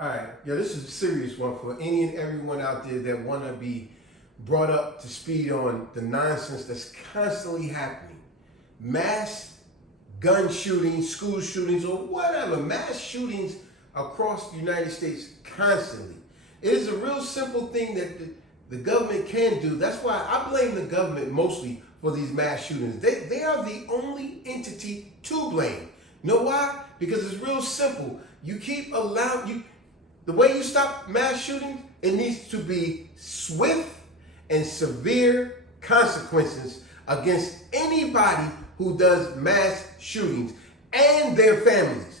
All right, yeah, this is a serious one for any and everyone out there that want to be brought up to speed on the nonsense that's constantly happening. Mass gun shootings, school shootings, or whatever, mass shootings across the United States constantly. It is a real simple thing that the government can do. That's why I blame the government mostly for these mass shootings. They are the only entity to blame. You know why? Because it's real simple. You keep allowing the way you stop mass shootings, it needs to be swift and severe consequences against anybody who does mass shootings and their families.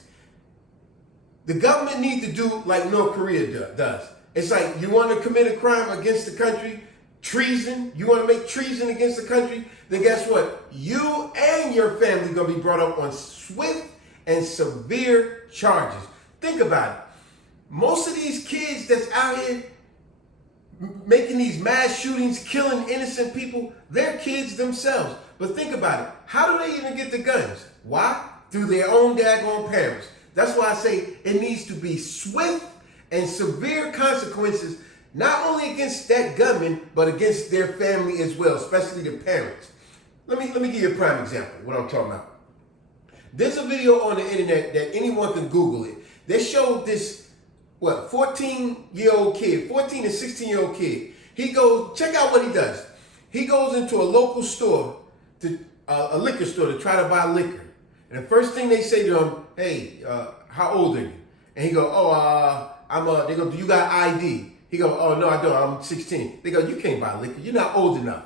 The government needs to do like North Korea does. It's like you want to commit a crime against the country, treason, you want to make treason against the country, then guess what? You and your family are going to be brought up on swift and severe charges. Think about it. Most of these kids that's out here making these mass shootings, killing innocent people, they're kids themselves. But think about it. How do they even get the guns? Why? Through their own daggone parents. That's why I say it needs to be swift and severe consequences, not only against that gunman, but against their family as well, especially the parents. Let me give you a prime example of what I'm talking about. There's a video on the internet that anyone can Google it. They showed this 14-year-old kid, 14 and 16-year-old kid. He goes, check out what he does. He goes into a local store, a liquor store, to try to buy liquor. And the first thing they say to him, hey, how old are you? And he goes, they go, do you got ID? He goes, oh, no, I don't, I'm 16. They go, you can't buy liquor, you're not old enough.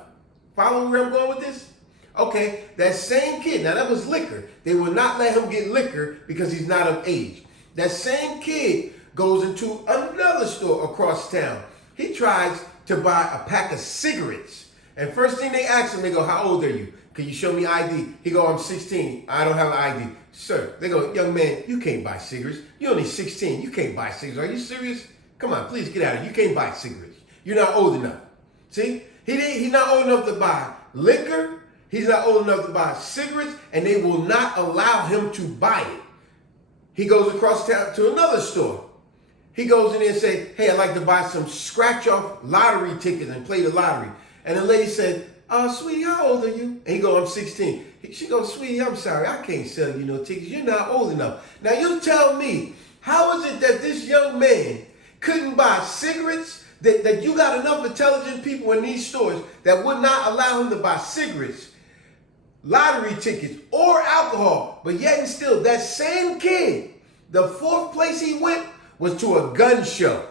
Follow where I'm going with this? Okay, that same kid, now that was liquor. They will not let him get liquor because he's not of age. That same kid goes into another store across town. He tries to buy a pack of cigarettes. And first thing they ask him, they go, how old are you? Can you show me ID? He go, I'm 16. I don't have an ID. Sir, they go, young man, you can't buy cigarettes. You're only 16. You can't buy cigarettes. Are you serious? Come on, please get out of here. You can't buy cigarettes. You're not old enough. See? He's not old enough to buy liquor. He's not old enough to buy cigarettes, and they will not allow him to buy it. He goes across town to another store. He goes in there and say, hey, I'd like to buy some scratch-off lottery tickets and play the lottery. And the lady said, sweetie, how old are you? And he goes, I'm 16. She goes, sweetie, I'm sorry, I can't sell you no tickets. You're not old enough. Now you tell me, how is it that this young man couldn't buy cigarettes, that you got enough intelligent people in these stores that would not allow him to buy cigarettes, lottery tickets, or alcohol, but yet and still, that same kid, the fourth place he went was to a gun show,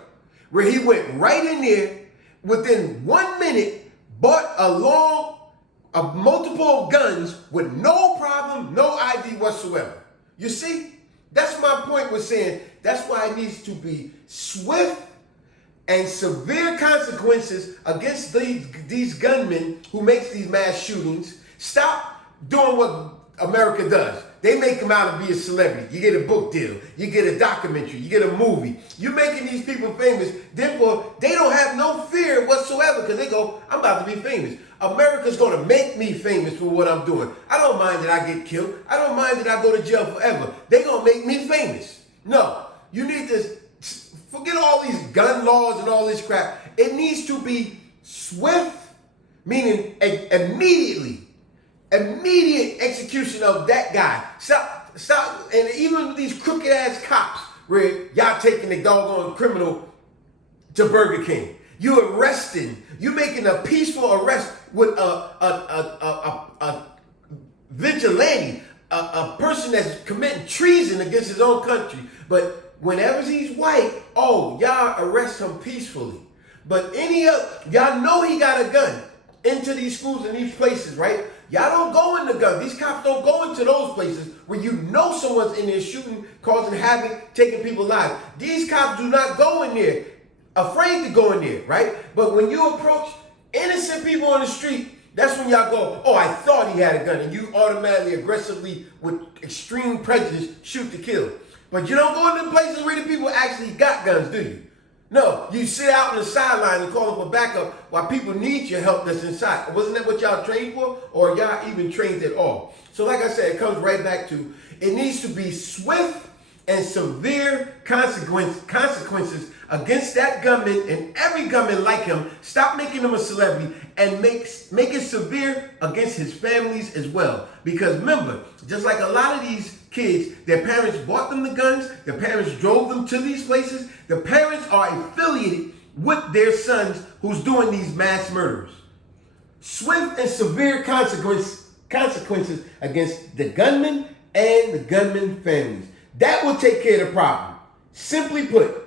where he went right in there, within 1 minute, bought a multiple guns with no problem, no ID whatsoever. You see, that's my point with saying that's why it needs to be swift and severe consequences against these gunmen who makes these mass shootings. Stop doing what America does. They make them out to be a celebrity. You get a book deal. You get a documentary. You get a movie. You're making these people famous. Therefore, they don't have no fear whatsoever because they go, I'm about to be famous. America's going to make me famous for what I'm doing. I don't mind that I get killed. I don't mind that I go to jail forever. They're going to make me famous. No, you need to forget all these gun laws and all this crap. It needs to be swift, meaning immediate execution of that guy. Stop, and even these crooked ass cops where y'all taking the doggone criminal to Burger King. You arresting, you making a peaceful arrest with a vigilante, a person that's committing treason against his own country. But whenever he's white, y'all arrest him peacefully. But y'all know he got a gun into these schools and these places, right? Y'all don't go in the gun. These cops don't go into those places where you know someone's in there shooting, causing havoc, taking people's lives. These cops do not go in there, afraid to go in there, right? But when you approach innocent people on the street, that's when y'all go, I thought he had a gun. And you automatically, aggressively, with extreme prejudice, shoot to kill. But you don't go into places where the people actually got guns, do you? No, you sit out on the sideline and call for backup while people need your help that's inside. Wasn't that what y'all trained for? Or y'all even trained at all? So like I said, it comes right back to, it needs to be swift and severe consequences against that gunman and every gunman like him. Stop making him a celebrity and make it severe against his families as well. Because remember, just like a lot of these kids, their parents bought them the guns, their parents drove them to these places, the parents are affiliated with their sons who's doing these mass murders. Swift and severe consequences against the gunman and the gunman families. That will take care of the problem. Simply put,